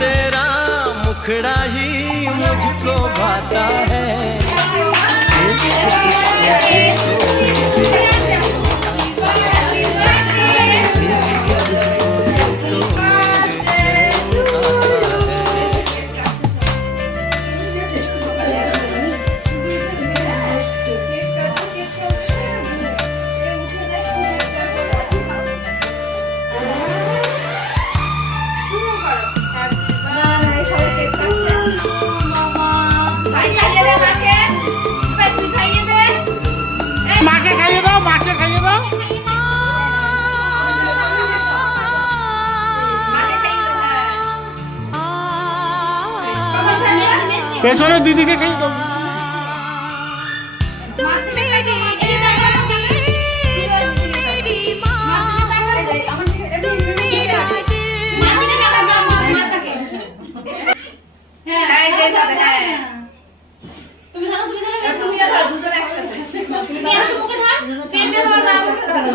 तेरा मुखड़ा ही मुझको भाता है। মাকে খাইয়ে দাও, মাকে খাইয়ে দাও। পেছনে দিদিকে খাইয়ে দাও। তুমি ধরো দুজন একসাথে। তুমি আসো মুখে ধর, পেটে ধর, না মুখে ধর।